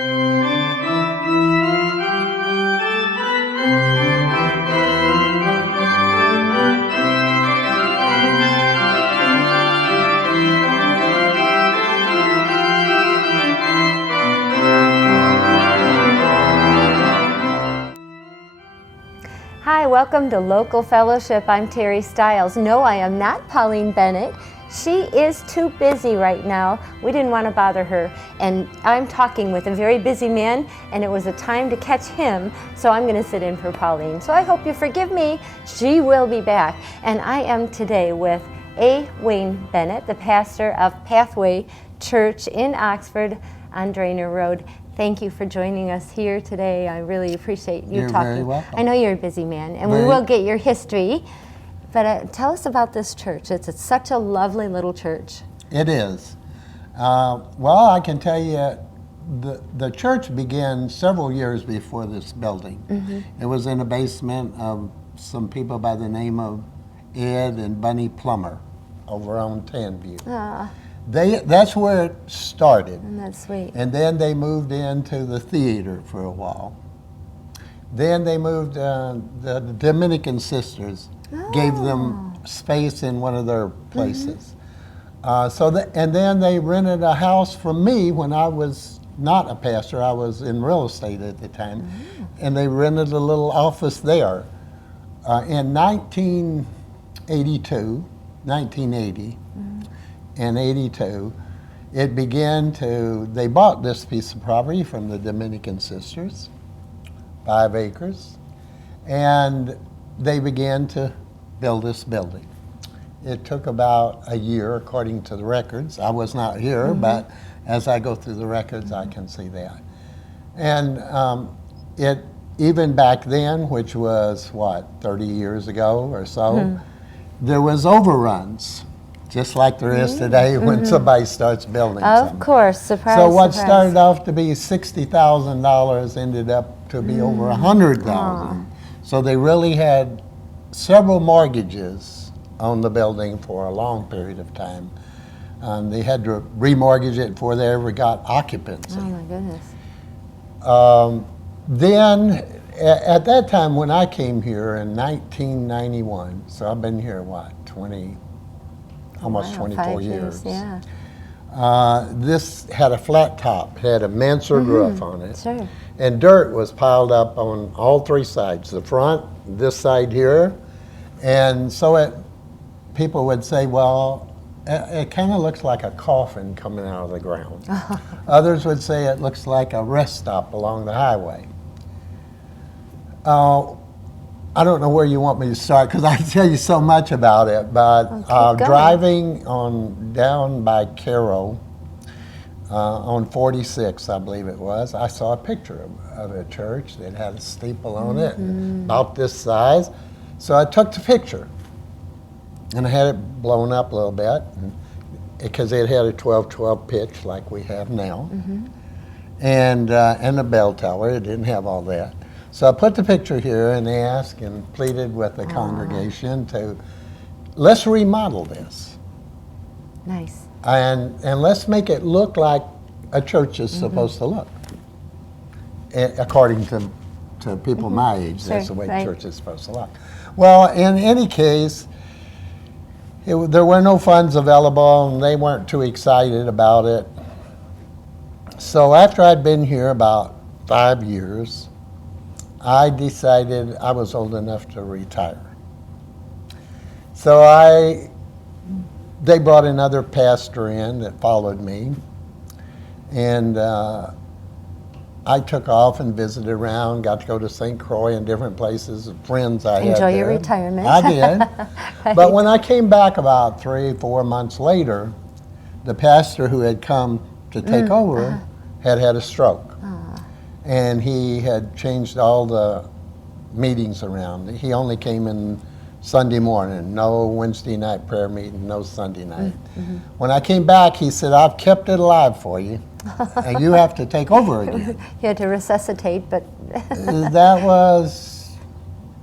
Hi, welcome to Local Fellowship. I'm Teri Stiles. No, I am not Pauline Bennett. She is too busy right now. We didn't want to bother her. And I'm talking with a very busy man, and it was a time to catch him, so I'm going to sit in for Pauline. So I hope you forgive me. She will be back. And I am today with A. Wayne Bennett, the pastor of Pathway Church in Oxford on Drainer Road. Thank you for joining us here today. I really appreciate you You're talking. Very welcome. I know you're a busy man, and we will get your history. But tell us about this church. It's such a lovely little church. It is. Well, I can tell you, the church began several years before this building. Mm-hmm. It was in a basement of some people by the name of Ed and Bunny Plummer over on Tanview. That's where it started. And that's sweet. And then they moved into the theater for a while. Then they moved, the Dominican sisters gave them space in one of their places. Mm-hmm. And then they rented a house from me when I was not a pastor. I was in real estate at the time. Mm-hmm. And they rented a little office there. In 1980, and 82, they bought this piece of property from the Dominican sisters, 5 acres, and they began to build this building. It took about a year, according to the records. I was not here, mm-hmm. but as I go through the records, I can see that. And even back then, which was, 30 years ago or so, mm-hmm. there was overruns. Just like there is today when somebody starts building something. Of course, surprise, So what surprise. started off to be $60,000 ended up to be over $100,000. So they really had several mortgages on the building for a long period of time. They had to remortgage it before they ever got occupancy. Oh my goodness. Then, at that time when I came here in 1991, so I've been here, almost 24 years. Yeah. This had a flat top, had a mansard roof on it. Sure. And dirt was piled up on all 3 sides, the front, this side here. And so people would say, well, it kind of looks like a coffin coming out of the ground. Others would say it looks like a rest stop along the highway. I don't know where you want me to start because I can tell you so much about it, but driving down by Cairo on 46, I believe it was, I saw a picture of a church that had a steeple on it, about this size. So I took the picture, and I had it blown up a little bit because it had a 12-12 pitch like we have now, and a bell tower. It didn't have all that. So I put the picture here and asked and pleaded with the congregation let's remodel this. Nice. And let's make it look like a church is supposed to look. According to people my age, that's the way church is supposed to look. Well, in any case, there were no funds available and they weren't too excited about it. So after I'd been here about 5 years, I decided I was old enough to retire. So they brought another pastor in that followed me, and I took off and visited around, got to go to St. Croix and different places, friends I had there. Enjoy your retirement. I did. Right. But when I came back about 3-4 months later, the pastor who had come to take over had a stroke. And he had changed all the meetings around. He only came in Sunday morning, no Wednesday night prayer meeting, no Sunday night. When I came back, he said, I've kept it alive for you, and you have to take over again. You had to resuscitate, but... That was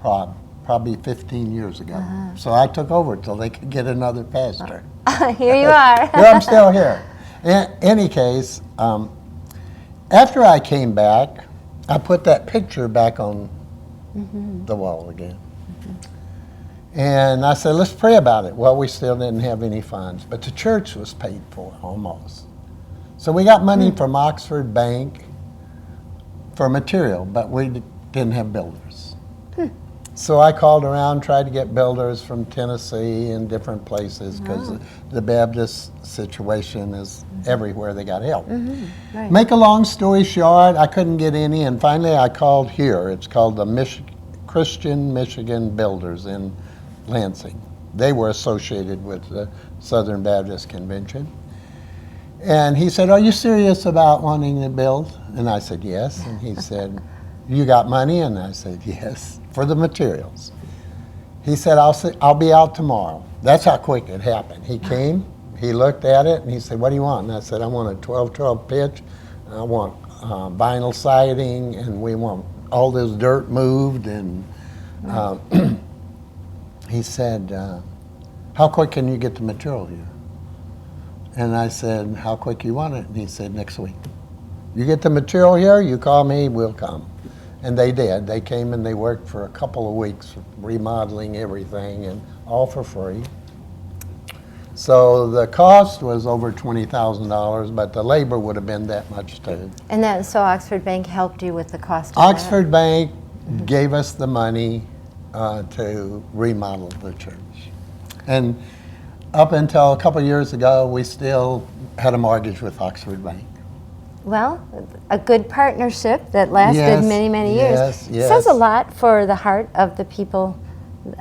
probably 15 years ago. So I took over till they could get another pastor. Here you are. Well, I'm still here. In any case, after I came back, I put that picture back on the wall again. And I said, let's pray about it. Well, we still didn't have any funds, but the church was paid for almost. So we got money from Oxford Bank for material, but we didn't have builders. So I called around, tried to get builders from Tennessee and different places, because the Baptist situation is everywhere they got help. Right. Make a long story short, I couldn't get any, and finally I called here. It's called the Christian Michigan Builders in Lansing. They were associated with the Southern Baptist Convention. And he said, are you serious about wanting to build? And I said, yes. And he said, you got money? And I said, yes, for the materials. He said, I'll be out tomorrow. That's how quick it happened. He came, he looked at it, and he said, what do you want? And I said, I want a 12-12 pitch. I want vinyl siding, and we want all this dirt moved. And he said, how quick can you get the material here? And I said, how quick you want it? And he said, next week. You get the material here, you call me, we'll come. And they did. They came and they worked for a couple of weeks, remodeling everything, and all for free. So the cost was over $20,000, but the labor would have been that much too. And so Oxford Bank helped you with the cost of Oxford Bank gave us the money to remodel the church. And up until a couple of years ago, we still had a mortgage with Oxford Bank. Well, a good partnership that lasted many, many years. Yes, yes. It says a lot for the heart of the people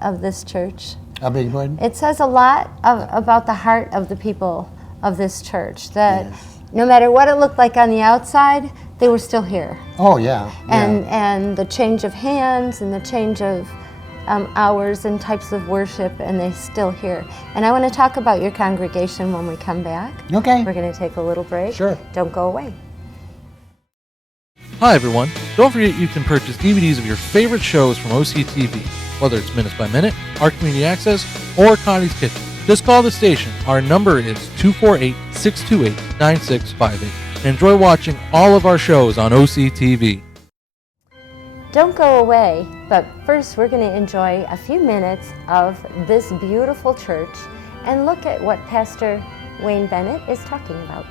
of this church. I beg your pardon? It says a lot about the heart of the people of this church, that no matter what it looked like on the outside, they were still here. Oh, yeah. And the change of hands and the change of hours and types of worship, and they still here. And I want to talk about your congregation when we come back. Okay. We're going to take a little break. Sure. Don't go away. Hi everyone, don't forget you can purchase DVDs of your favorite shows from OCTV, whether it's Minutes by Minute, Our Community Access, or Connie's Kitchen. Just call the station. Our number is 248-628-9658. And enjoy watching all of our shows on OCTV. Don't go away, but first we're going to enjoy a few minutes of this beautiful church and look at what Pastor Wayne Bennett is talking about.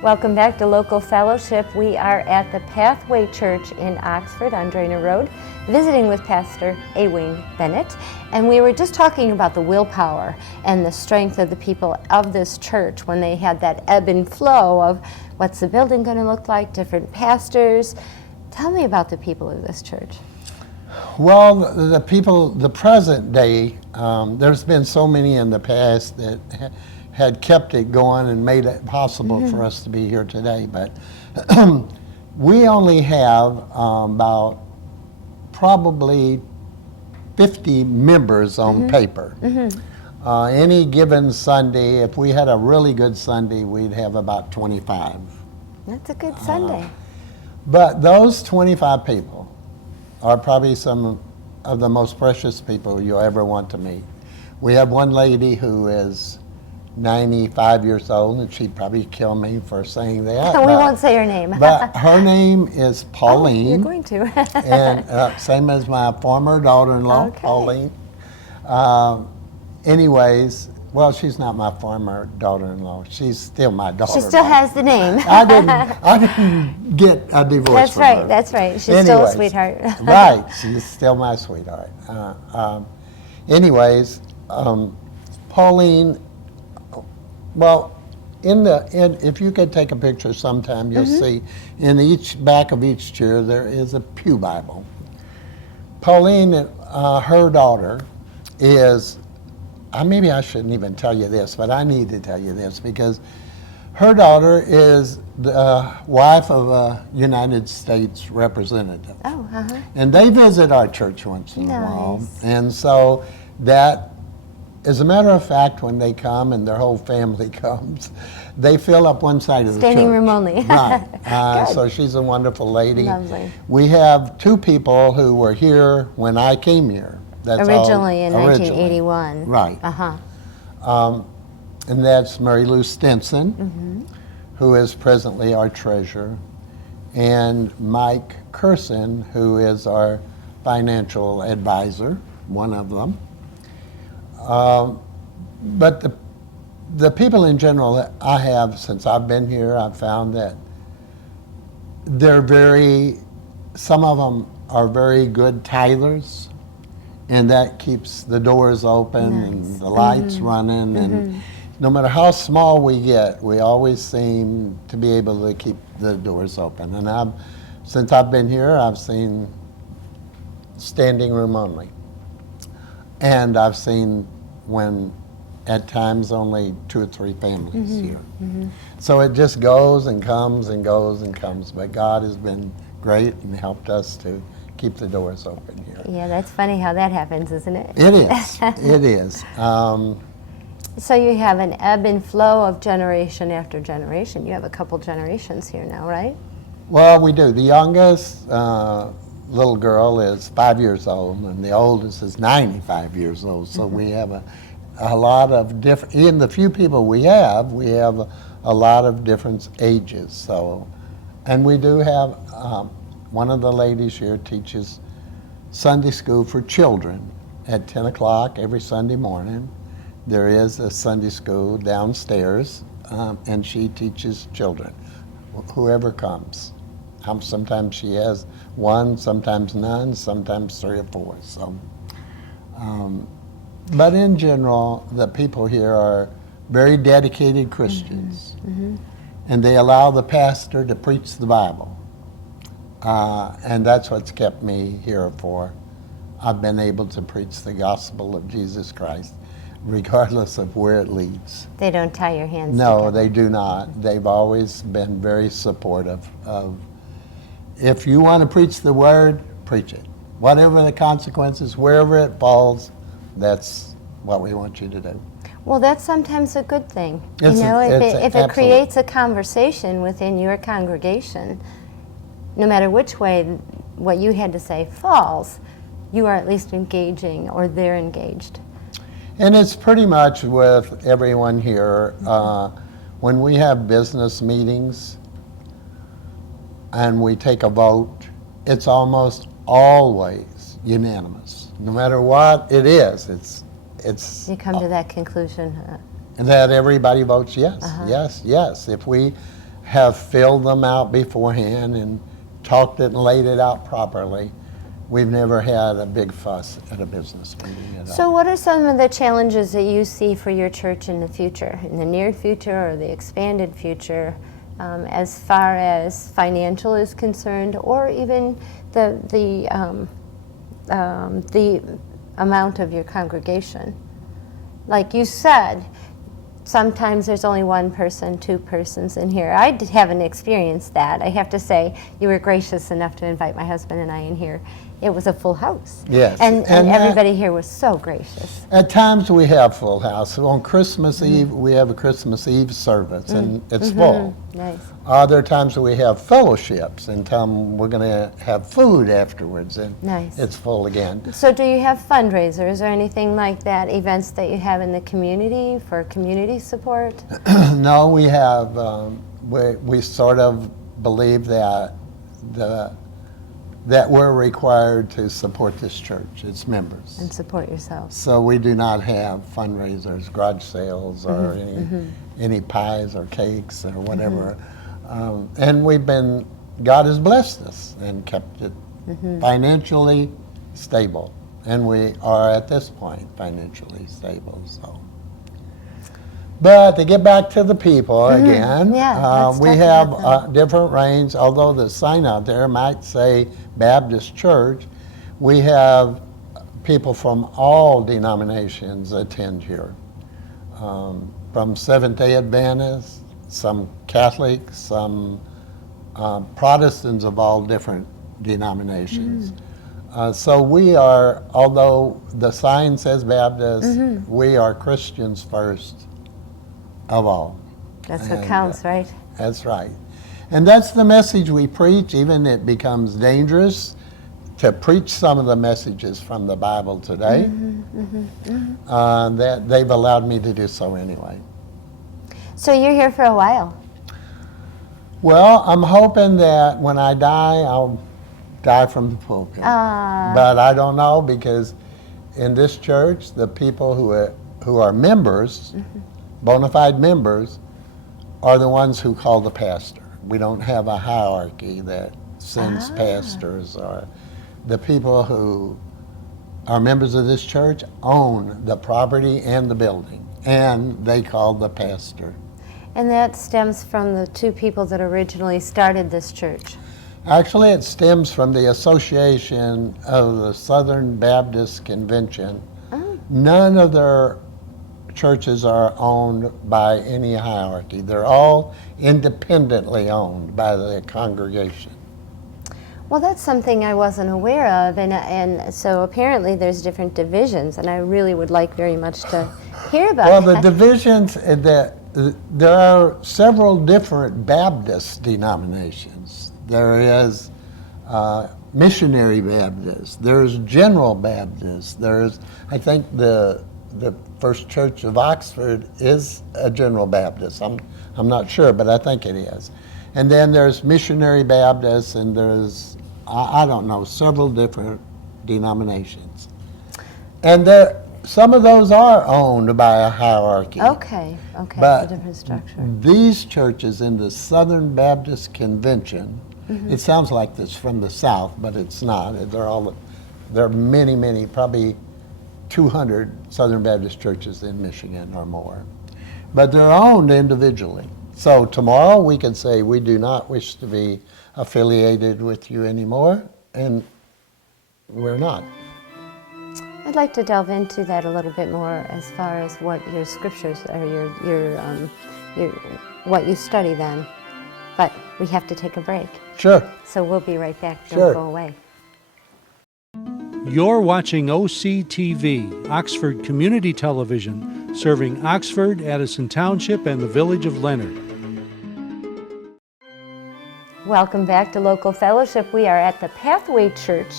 Welcome back to Local Fellowship. We are at the Pathway Church in Oxford on Drainer Road, visiting with Pastor Wayne Bennett. And we were just talking about the willpower and the strength of the people of this church when they had that ebb and flow of what's the building going to look like, different pastors. Tell me about the people of this church. Well, the people, the present day, there's been so many in the past that had kept it going and made it possible for us to be here today. But we only have about probably 50 members on paper. Any given Sunday, if we had a really good Sunday, we'd have about 25. That's a good Sunday. But those 25 people are probably some of the most precious people you'll ever want to meet. We have one lady who is 95 years old, and she'd probably kill me for saying that. We won't say her name. But her name is Pauline. Oh, you're going to. And same as my former daughter-in-law, Okay. Pauline. Anyways, well, she's not my former daughter-in-law. She's still my daughter. She still has the name. I didn't get a divorce. That's from right. her. That's right. She's still a sweetheart. Right. She's still my sweetheart. Anyways, Pauline. Well, if you could take a picture sometime, you'll see in each back of each chair there is a pew Bible. Pauline, her daughter, is. Maybe I shouldn't even tell you this, but I need to tell you this because her daughter is the wife of a United States representative. Oh, And they visit our church once in a while. Nice. And so that, as a matter of fact, when they come and their whole family comes, they fill up one side of the church. Standing room only. Right. So she's a wonderful lady. Lovely. We have two people who were here when I came here. Originally in 1981. Right. And that's Mary Lou Stinson, who is presently our treasurer, and Mike Curson, who is our financial advisor, one of them. But the people in general that I have, since I've been here, I've found that some of them are very good tithers. And that keeps the doors open and the lights running. And no matter how small we get, we always seem to be able to keep the doors open. And since I've been here, I've seen standing room only. And I've seen when at times only 2 or 3 families here. So it just goes and comes and goes and comes. But God has been great and helped us to keep the doors open here. Yeah, that's funny how that happens, isn't it? It is. It is. So you have an ebb and flow of generation after generation. You have a couple generations here now, right? Well, we do. The youngest little girl is 5 years old, and the oldest is 95 years old. So we have a lot of different, in the few people we have a lot of different ages. So, and we do have, one of the ladies here teaches Sunday school for children at 10 o'clock every Sunday morning. There is a Sunday school downstairs, and she teaches children, whoever comes. Sometimes she has one, sometimes none, sometimes 3 or 4. So, but in general, the people here are very dedicated Christians, and they allow the pastor to preach the Bible. And that's what's kept me here for. I've been able to preach the gospel of Jesus Christ, regardless of where it leads. They don't tie your hands No, together. they do not. They've always been very supportive of, if you want to preach the word, preach it. Whatever the consequences, wherever it falls, that's what we want you to do. Well, that's sometimes a good thing. If It creates a conversation within your congregation, no matter which way what you had to say falls, you are at least engaging, or they're engaged. And it's pretty much with everyone here. When we have business meetings and we take a vote, it's almost always unanimous. No matter what it is, it's You come to that conclusion. that everybody votes yes, yes, yes. If we have filled them out beforehand and talked it and laid it out properly, we've never had a big fuss at a business meeting at all. So what are some of the challenges that you see for your church in the future, in the near future or the expanded future, as far as financial is concerned, or even the amount of your congregation? Like you said, sometimes there's only 1 person, 2 persons in here. I haven't experienced that. I have to say, you were gracious enough to invite my husband and I in here. it was a full house. Yes. And And that- everybody here was so gracious. At times we have full house. So on Christmas Eve, we have a Christmas Eve service, and it's full. Nice. Other times we have fellowships, and we're going to have food afterwards, and Nice. it's full again. So do you have fundraisers or anything like that, events that you have in the community for community support? No, we have, we sort of believe that that we're required to support this church, its members. And support yourselves. So we do not have fundraisers, garage sales, or any pies or cakes or whatever. And God has blessed us and kept it financially stable. And we are at this point financially stable, so. But to get back to the people again, let's we talk have about them. different range, although the sign out there might say Baptist Church, we have people from all denominations attend here. From Seventh-day Adventists, some Catholics, some Protestants of all different denominations. So we are, although the sign says Baptist, we are Christians first of all. That's what And, counts, right? That's right. And that's the message we preach, even it becomes dangerous to preach some of the messages from the Bible today. That they've allowed me to do so anyway. So you're here for a while. Well, I'm hoping that when I die, I'll die from the pulpit. But I don't know, because in this church, the people who are members, bona fide members, are the ones who call the pastor. We don't have a hierarchy that sends pastors. Or the people who are members of this church own the property and the building, and they call the pastor. And that stems from the two people that originally started this church. Actually, it stems from the Association of the Southern Baptist Convention. None of their churches are owned by any hierarchy. They're all independently owned by the congregation. Well, that's something I wasn't aware of, and so apparently there's different divisions, and I really would like very much to hear about Well, that. the divisions, there are several different Baptist denominations. There is Missionary Baptist, there's General Baptist, there's, I think the First Church of Oxford is a General Baptist. I'm not sure, but I think it is. And then there's Missionary Baptist, and there's, I don't know, several different denominations. And some of those are owned by a hierarchy. Okay, But it's a different structure. these churches in the Southern Baptist Convention, it sounds like this from the South, but it's not. There are many, probably 200 Southern Baptist churches in Michigan or more. But they're owned individually. So tomorrow we can say we do not wish to be affiliated with you anymore, and we're not. I'd like to delve into that a little bit more as far as what your scriptures or your what you study then. But we have to take a break. Sure. So we'll be right back. Sure. Don't go away. You're watching OCTV, Oxford Community Television, serving Oxford, Addison Township, and the village of Leonard. Welcome back to Local Fellowship. We are at the Pathway Church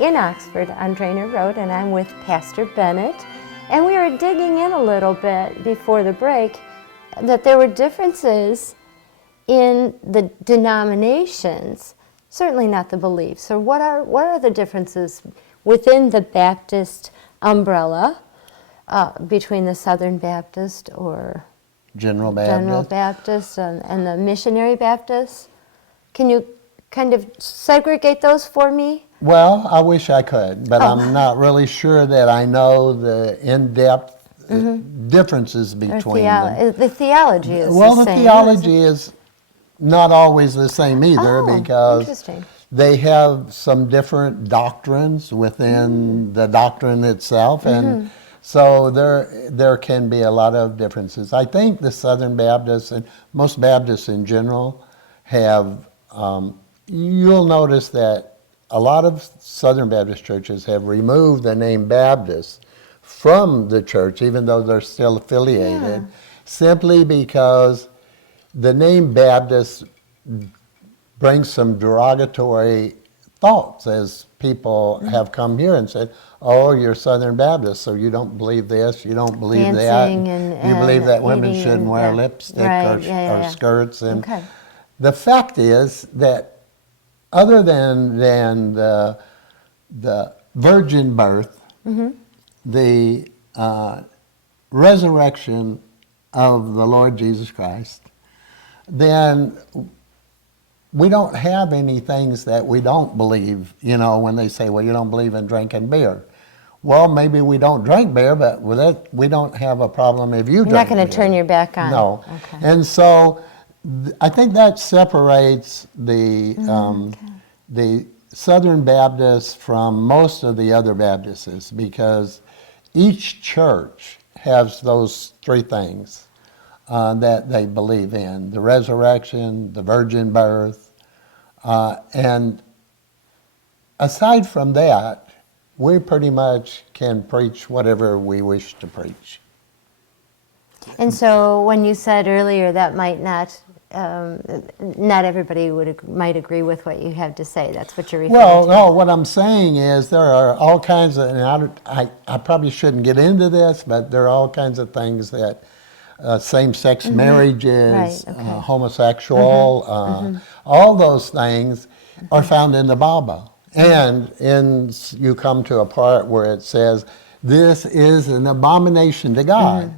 in Oxford on Drainer Road, and I'm with Pastor Bennett. And we were digging in a little bit before the break that there were differences in the denominations, certainly not the beliefs. So what are the differences within the Baptist umbrella between the Southern Baptist or General Baptist. General Baptist and the Missionary Baptist? Can you kind of segregate those for me? Well, I wish I could, but I'm not really sure that I know the in-depth differences between them. The theology is Well, the the same. theology is not always the same either, Oh, because interesting. they have some different doctrines within the doctrine itself, and so there can be a lot of differences. I think the Southern Baptists and most Baptists in general have, you'll notice that a lot of Southern Baptist churches have removed the name Baptist from the church, even though they're still affiliated, simply because the name Baptist brings some derogatory thoughts as people have come here and said, oh, you're Southern Baptist, so you don't believe this, you don't believe Dancing that. You believe that women eating shouldn't wear lipstick or skirts. And the fact is that other than the virgin birth, the resurrection of the Lord Jesus Christ, then we don't have any things that we don't believe, you know, when they say, well, you don't believe in drinking beer. Well, maybe we don't drink beer, but with that, we don't have a problem if you drink beer. You're not going to turn your back on. No. Okay. And so I think that separates the Southern Baptists from most of the other Baptists, because each church has those three things that they believe in: the resurrection, the virgin birth, and aside from that, we pretty much can preach whatever we wish to preach. And so when you said earlier that might not everybody might agree with what you have to say, that's what you're referring to? Well, no, what I'm saying is there are all kinds of, and I probably shouldn't get into this, but there are all kinds of things that same-sex marriages, homosexual, all those things are found in the Bible. And you come to a part where it says, this is an abomination to God.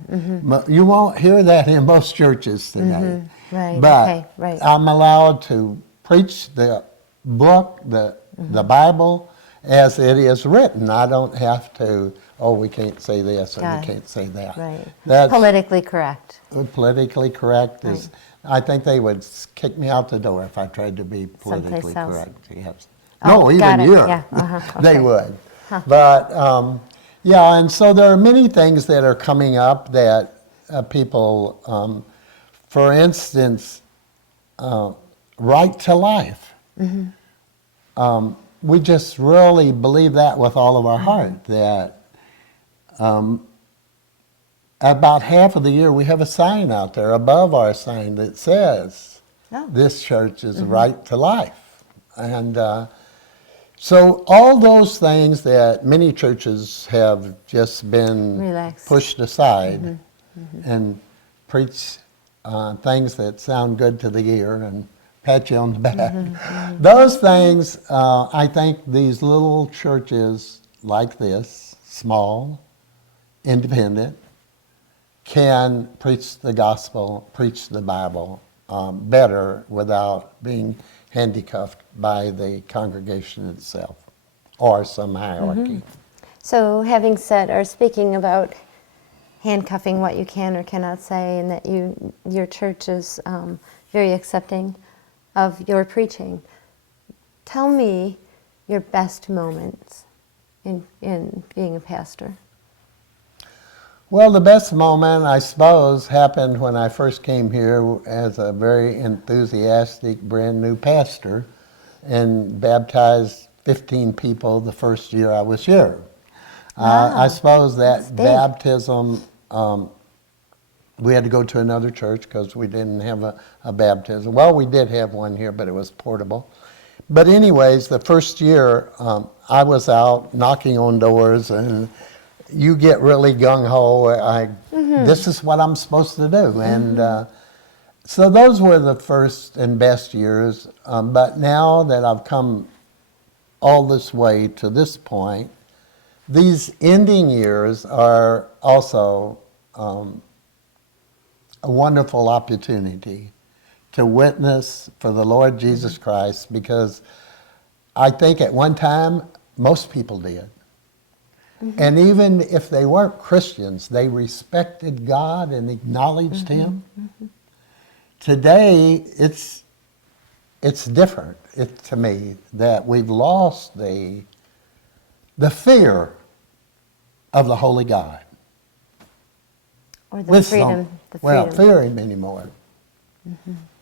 You won't hear that in most churches today. Right. But I'm allowed to preach the book, the Bible, as it is written. I don't have to, oh, we can't say this or we can't say that. Right. That's politically correct. Politically correct is, I think they would kick me out the door if I tried to be politically correct. Yes. Oh, no, even here. Yeah. They would. But, yeah, and so there are many things that are coming up that people, for instance, right to life. We just really believe that with all of our heart, that about half of the year we have a sign out there above our sign that says, this church is right to life. And so all those things that many churches have just been pushed aside and preach things that sound good to the ear and pat you on the back. Those things, I think these little churches like this, small, independent, can preach the gospel, preach the Bible better without being handcuffed by the congregation itself or some hierarchy. So having said, or speaking about handcuffing what you can or cannot say, and that your church is very accepting of your preaching, tell me your best moments in being a pastor. Well, the best moment, I suppose, happened when I first came here as a very enthusiastic, brand new pastor and baptized 15 people the first year I was here. I suppose that baptism, we had to go to another church because we didn't have a baptism. Well, we did have one here, but it was portable. But anyways, the first year, I was out knocking on doors, and you get really gung-ho. This is what I'm supposed to do. And so those were the first and best years. But now that I've come all this way to this point, these ending years are also a wonderful opportunity to witness for the Lord Jesus Christ, because I think at one time most people did. And even if they weren't Christians, they respected God and acknowledged Him. Today, it's different to me that we've lost the fear of the Holy God. Or the freedom. Well, fear Him anymore.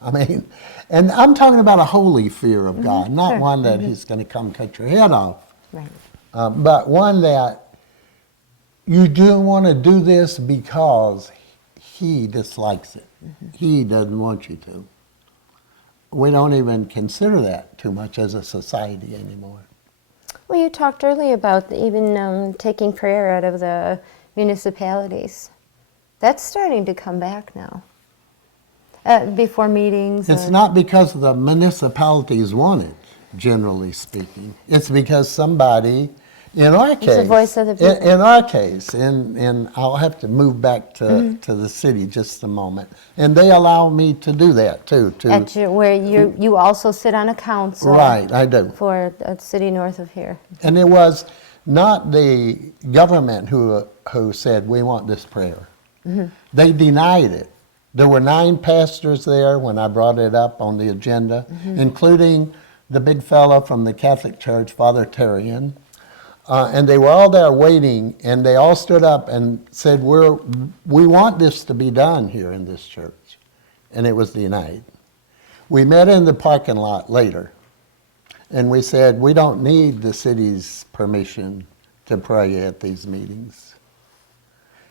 I mean, and I'm talking about a holy fear of God, not sure. one that He's going to come cut your head off, Right. but one that you do want to do this because He dislikes it. He doesn't want you to. We don't even consider that too much as a society anymore. Well, you talked earlier about even taking prayer out of the municipalities. That's starting to come back now. Before meetings. It's not because the municipalities want it, generally speaking. It's because somebody, in our case, the voice of the people. in our case, and I'll have to move back to the city just a moment, and they allow me to do that too. Where you also sit on a council. Right, I do. For a city north of here. And it was not the government who said, we want this prayer. They denied it. There were 9 pastors there when I brought it up on the agenda, including the big fellow from the Catholic Church, Father Teri. And they were all there waiting, and they all stood up and said, we want this to be done here in this church. And it was denied. We met in the parking lot later, and we said, we don't need the city's permission to pray at these meetings.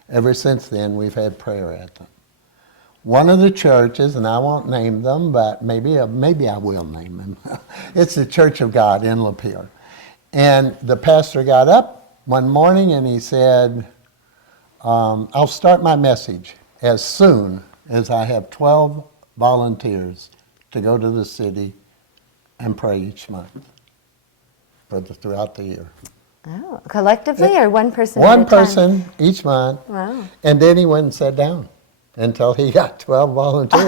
Ever since then, we've had prayer at them. One of the churches, and I won't name them, but maybe I will name them. It's the Church of God in Lapeer. And the pastor got up one morning and he said, I'll start my message as soon as I have 12 volunteers to go to the city and pray each month throughout the year. Oh, collectively or one person? One at a time? person each month. Wow. And then he went and sat down until he got 12 volunteers.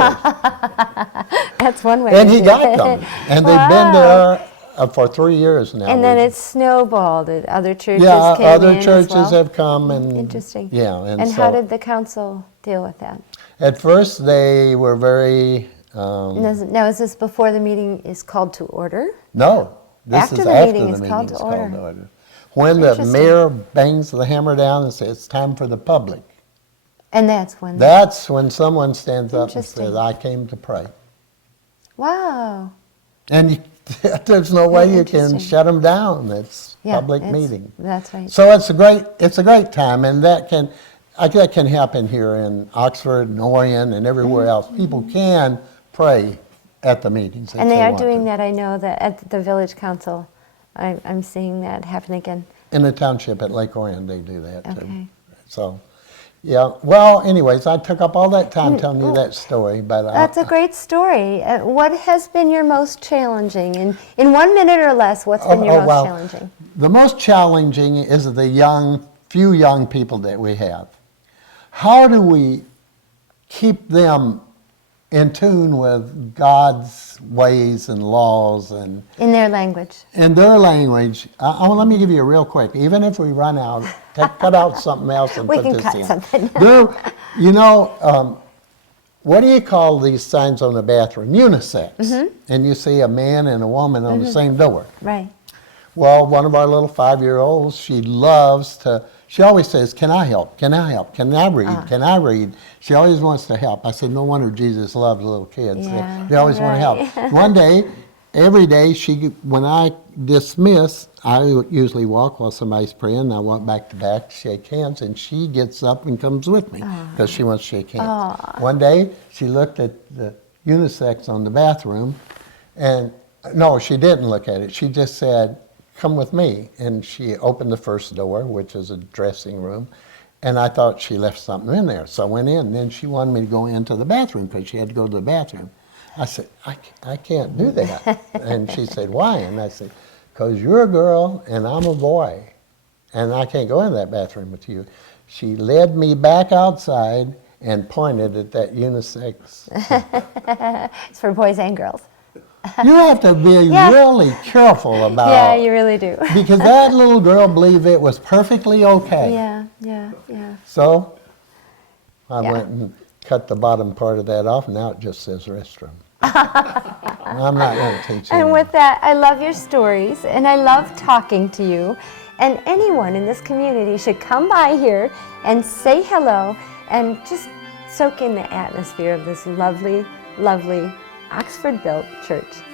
That's one way. And to he do got it. them. And they've been there for 3 years now. And then it snowballed. Other churches Yeah, came other in as churches well? have come and Interesting. Yeah, And so how did the council deal with that? at first they were very Now, is this before the meeting is called to order? no. This After is the after meeting the is meeting called to is called order. to order. When the Interesting. mayor bangs the hammer down and says it's time for the public, And that's when. that's when someone stands up and Interesting. says, I came to pray. Wow. And there's no way you can Interesting. shut them down. It's Yeah, public it's- meeting. That's right. So it's a great time, and that can happen here in Oxford and Orion and everywhere else. People can pray at the meetings. And they are doing that, I know, that at the village council. I'm seeing that happen again. In the township at Lake Orion, they do that too. Okay. So, yeah. Well, anyways, I took up all that time telling you that story, but That's a great story. What has been your most challenging? In 1 minute or less, what's been your most challenging? The most challenging is the few young people that we have. How do we keep them in tune with God's ways and laws and In their language. in their language? Let me give you a real quick. Even if we run out, cut out something else and We put can this cut in. something. What do you call these signs on the bathroom? Unisex. And you see a man and a woman on the same door. Right. Well, one of our little 5-year-olds, she always says, can I help? Can I help? Can I read? Can I read? She always wants to help. I said, no wonder Jesus loves little kids. Yeah, They always want to right. help. One day, every day, when I dismiss, I usually walk while somebody's praying. I walk back to back to shake hands, and she gets up and comes with me because she wants to shake hands. One day, she looked at the unisex on the bathroom, and no, she didn't look at it. She just said, come with me. And she opened the first door, which is a dressing room, and I thought she left something in there. So I went in, and then she wanted me to go into the bathroom because she had to go to the bathroom. I said, I can't do that. And she said, why? And I said, because you're a girl and I'm a boy, and I can't go in that bathroom with you. She led me back outside and pointed at that unisex. It's for boys and girls. You have to be really careful about Yeah, you really do. because that little girl believed it was perfectly okay. Yeah. So I went and cut the bottom part of that off, and now it just says restroom. I'm not going to teach you. And with that, I love your stories, and I love talking to you. And anyone in this community should come by here and say hello and just soak in the atmosphere of this lovely lovely Oxford-built church.